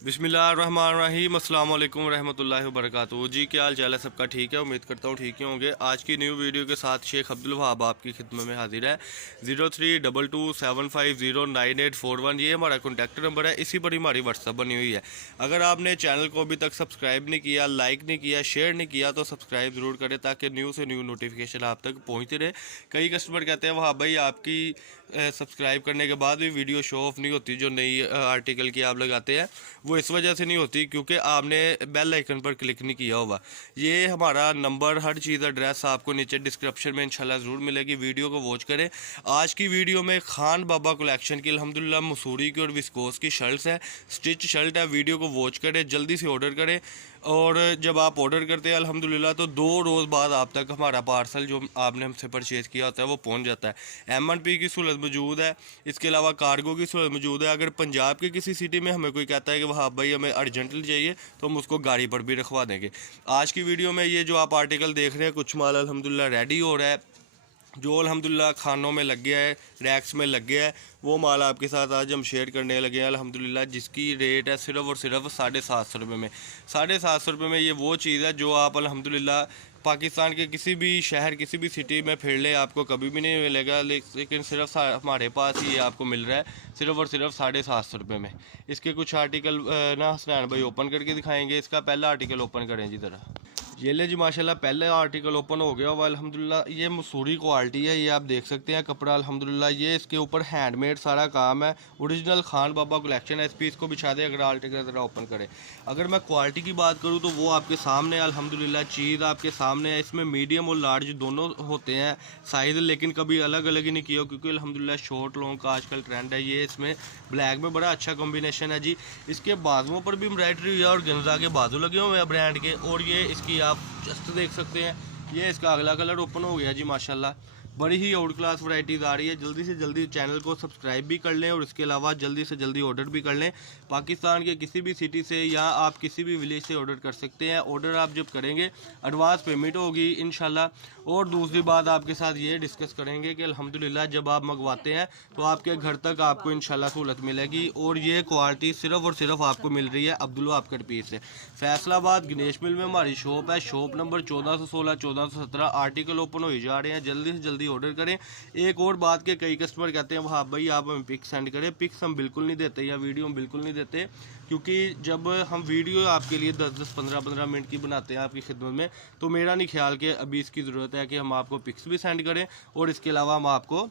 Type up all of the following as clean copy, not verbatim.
बिस्मिल्लाहिर्रहमानिर्रहीम, अस्सलाम वालेकुम रहमतुल्लाहि व बरकातुहू। जी क्या हाल चाल है सबका? ठीक है, उम्मीद करता हूँ ठीक ही होंगे। आज की न्यू वीडियो के साथ शेख अब्दुल वहाब आपकी खिदमत में हाजिर है। 032275098841 ये हमारा कॉन्टैक्ट नंबर है। इसी पर ही हमारी व्हाट्सअप बनी हुई है। अगर आपने चैनल को अभी तक सब्सक्राइब नहीं किया, लाइक नहीं किया, शेयर नहीं किया तो सब्सक्राइब ज़रूर करें ताकि न्यू से न्यू नोटिफिकेशन आप तक पहुँचती रहे। कई कस्टमर कहते हैं वहाँ भाई आपकी सब्सक्राइब करने के बाद भी वीडियो शो ऑफ नहीं होती, जो नई आर्टिकल की आप लगाते हैं वो इस वजह से नहीं होती क्योंकि आपने बेल आइकन पर क्लिक नहीं किया होगा। ये हमारा नंबर, हर चीज़, एड्रेस आपको नीचे डिस्क्रिप्शन में इंशाल्लाह ज़रूर मिलेगी। वीडियो को वॉच करें। आज की वीडियो में खान बाबा कलेक्शन की अल्हम्दुलिल्लाह मसूरी की और विस्कोस की शर्ट्स है, स्टिच शर्ट है। वीडियो को वॉच करें, जल्दी से ऑर्डर करें। और जब आप ऑर्डर करते हैं अल्हम्दुलिल्लाह तो 2 रोज़ बाद आप तक हमारा पार्सल जो आपने हमसे परचेज़ किया होता है वो पहुंच जाता है। M&P की सहूलत मौजूद है, इसके अलावा कार्गो की सहूलत मौजूद है। अगर पंजाब के किसी सिटी में हमें कोई कहता है कि वहाँ भाई हमें अर्जेंटली चाहिए तो हम उसको गाड़ी पर भी रखवा देंगे। आज की वीडियो में ये जो आप आर्टिकल देख रहे हैं, कुछ माल अल्हम्दुलिल्लाह रेडी हो रहा है, जो अल्हम्दुलिल्लाह खानों में लग गया है, रैक्स में लग गया है, वो माल आपके साथ आज हम शेयर करने लगे हैं अल्हम्दुलिल्लाह, जिसकी रेट है सिर्फ और सिर्फ 750 रुपये में। 750 रुपये में ये वो चीज़ है जो आप अल्हम्दुलिल्लाह पाकिस्तान के किसी भी शहर, किसी भी सिटी में फिर ले, आपको कभी भी नहीं मिलेगा। लेकिन सिर्फ हमारे पास ही आपको मिल रहा है सिर्फ और सिर्फ 750 रुपये में। इसके कुछ आर्टिकल ना हसनैन भाई ओपन करके दिखाएंगे। इसका पहला आर्टिकल ओपन करें जी ज़रा। ये ले जी माशाल्लाह पहले आर्टिकल ओपन हो गया हुआ अल्हम्दुलिल्लाह। ये मसूरी क्वालिटी है, ये आप देख सकते हैं कपड़ा अल्हम्दुलिल्लाह। ये इसके ऊपर हैंडमेड सारा काम है, ओरिजिनल खान बाबा कलेक्शन है। इस पीस को बिछा दे अगर आर्टिकल ज़रा ओपन करें। अगर मैं क्वालिटी की बात करूँ तो वो आपके सामने अल्हम्दुलिल्लाह, चीज़ आपके सामने है। इसमें मीडियम और लार्ज दोनों होते हैं साइज़, लेकिन कभी अलग अलग ही नहीं किया क्योंकि अल्हम्दुलिल्लाह शॉर्ट लॉन्ग का आजकल ट्रेंड है। ये इसमें ब्लैक में बड़ा अच्छा कॉम्बिनेशन है जी। इसके बाजुओं पर भी एम्ब्रॉयडरी हुई है और गंजा के बाजू लगे हुए हैं ब्रांड के। और ये इसकी आप जस्ट देख सकते हैं, ये इसका अगला कलर ओपन हो गया जी माशाल्लाह। बड़ी ही आउट क्लास वैरायटीज़ आ रही है। जल्दी से जल्दी चैनल को सब्सक्राइब भी कर लें और इसके अलावा जल्दी से जल्दी ऑर्डर भी कर लें। पाकिस्तान के किसी भी सिटी से या आप किसी भी विलेज से ऑर्डर कर सकते हैं। ऑर्डर आप जब करेंगे एडवांस पेमेंट होगी इंशाल्लाह। और दूसरी बात आपके साथ ये डिस्कस करेंगे कि अल्हम्दुलिल्लाह जब आप मंगवाते हैं तो आपके घर तक आपको इंशाल्लाह सहूलत मिलेगी। और ये क्वालिटी सिर्फ और सिर्फ आपको मिल रही है अब्दुल वहाब कट पीस से, फैसलाबाद गणेश मिल में हमारी शॉप है। Shop number 1416 1417। आर्टिकल ओपन हो जा रहे हैं, जल्दी से जल्दी ऑर्डर करें। एक और बात के कई कस्टमर कहते हैं वहाँ भाई आप हमें पिक सेंड करें। पिक्स हम बिल्कुल नहीं देते या वीडियो हम बिल्कुल नहीं देते, क्योंकि जब हम वीडियो आपके लिए 10-10 15-15 मिनट की बनाते हैं आपकी खिदमत में, तो मेरा नहीं ख्याल कि अभी इसकी ज़रूरत है कि हम आपको पिक्स भी सेंड करें और इसके अलावा हम आपको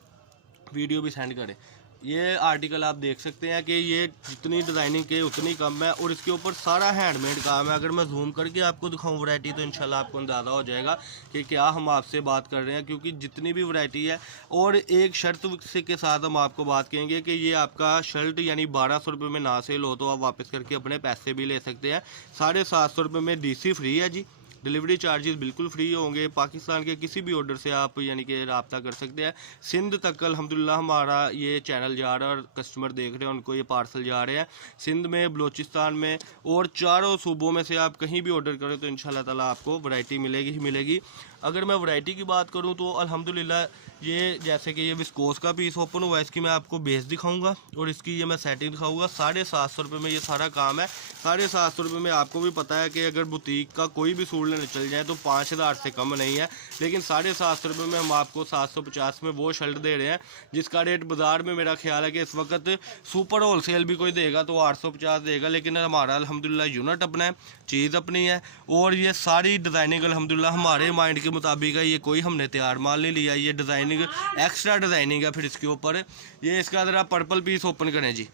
वीडियो भी सेंड करें। ये आर्टिकल आप देख सकते हैं कि ये जितनी डिज़ाइनिंग के उतनी कम है और इसके ऊपर सारा हैंडमेड काम है। अगर मैं जूम करके आपको दिखाऊं वैरायटी तो इंशाल्लाह आपको अंदाज़ा हो जाएगा कि क्या हम आपसे बात कर रहे हैं, क्योंकि जितनी भी वैरायटी है। और एक शर्त के साथ हम आपको बात कहेंगे कि ये आपका शर्ट यानी 1200 रुपये में ना सेल हो तो आप वापस करके अपने पैसे भी ले सकते हैं। 750 रुपये में DC फ्री है जी। डिलीवरी चार्जेस बिल्कुल फ्री होंगे। पाकिस्तान के किसी भी ऑर्डर से आप यानी कि रब्ता कर सकते हैं। सिंध तक अल्हम्दुलिल्लाह हमारा ये चैनल जा रहा है और कस्टमर देख रहे हैं, उनको ये पार्सल जा रहे हैं। सिंध में, बलूचिस्तान में और चारों सूबों में से आप कहीं भी ऑर्डर करें तो इंशाल्लाह ताला आपको वैरायटी मिलेगी ही मिलेगी। अगर मैं वैरायटी की बात करूं तो अल्हम्दुलिल्लाह ये जैसे कि ये विस्कोस का पीस ओपन हुआ है, इसकी मैं आपको बेस दिखाऊंगा और इसकी ये मैं सेटिंग दिखाऊंगा। 750 रुपये में ये सारा काम है। 750 रुपये में आपको भी पता है कि अगर बुटीक का कोई भी सूट लेने चल जाए तो 5000 से कम नहीं है, लेकिन 750 रुपये में हम आपको 750 में वो शर्ट दे रहे हैं जिसका रेट बाज़ार में मेरा ख्याल है कि इस वक्त सुपर होल सेल भी कोई देगा तो 850 देगा। लेकिन हमारा अल्हम्दुलिल्लाह यूनिट अपना है, चीज़ अपनी है। और ये सारी डिज़ाइनिंग अल्हम्दुलिल्लाह हमारे माइंड के मुताबिक है। ये कोई हमने तैयार माल नहीं लिया, ये डिज़ाइनिंग एक्स्ट्रा डिज़ाइनिंग है। फिर इसके ऊपर ये इसका ज़रा पर्पल पीस ओपन करें जी।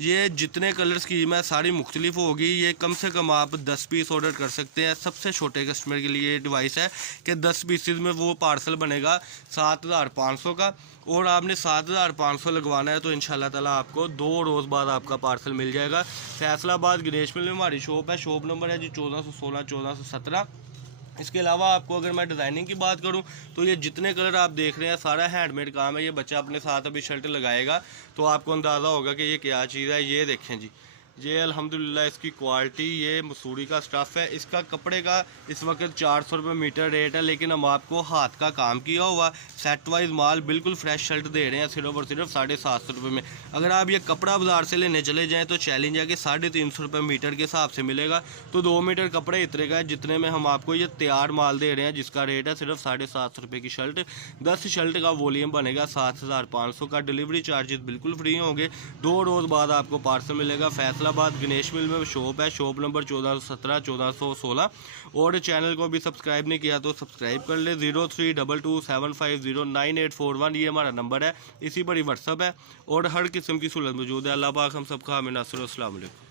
ये जितने कलर स्कीम है सारी मुख्तलिफ होगी। ये कम से कम आप 10 पीस ऑर्डर कर सकते हैं। सबसे छोटे कस्टमर के लिए डिवाइस है कि 10 पीसेज में वो पार्सल बनेगा 7500 का। और आपने 7500 लगवाना है तो इंशाल्लाह ताला आपको 2 रोज़ बाद आपका पार्सल मिल जाएगा। फैसलाबाद गणेश मिल में हमारी शॉप है। शॉप नंबर है जी 1416 1417। इसके अलावा आपको अगर मैं डिज़ाइनिंग की बात करूं तो ये जितने कलर आप देख रहे हैं सारा हैंडमेड काम है। ये बच्चा अपने साथ अभी शर्ट लगाएगा तो आपको अंदाज़ा होगा कि ये क्या चीज़ है। ये देखें जी, ये अल्हम्दुलिल्लाह इसकी क्वालिटी, ये मसूरी का स्टफ़ है। इसका कपड़े का इस वक्त 400 रुपये मीटर रेट है, लेकिन हम आपको हाथ का काम किया हुआ सेट वाइज माल बिल्कुल फ्रेश शर्ट दे रहे हैं सिर्फ और सिर्फ 750 रुपये में। अगर आप ये कपड़ा बाज़ार से लेने चले जाएँ तो चैलेंज है कि 350 रुपये मीटर के हिसाब से मिलेगा। तो 2 मीटर कपड़े इतने का है जितने में हम आपको ये तैयार माल दे रहे हैं, जिसका रेट है सिर्फ 750 रुपये की शर्ट। 10 शर्ट का वॉल्यूम बनेगा 7500 का। डिलीवरी चार्जेस बिल्कुल फ्री होंगे। 2 रोज़ बाद आपको पार्सल मिलेगा। फैसलाबाद गणेश मिल में शॉप है, शॉप नंबर 1417 1416। और चैनल को भी सब्सक्राइब नहीं किया तो सब्सक्राइब कर ले। 032275098141 ये हमारा नंबर है, इसी पर ही व्हाट्सअप है। और हर किस्म की सहूलत मौजूद है। अल्लाह पाक हम सबका हमें नासिर। अस्सलाम वालेकुम।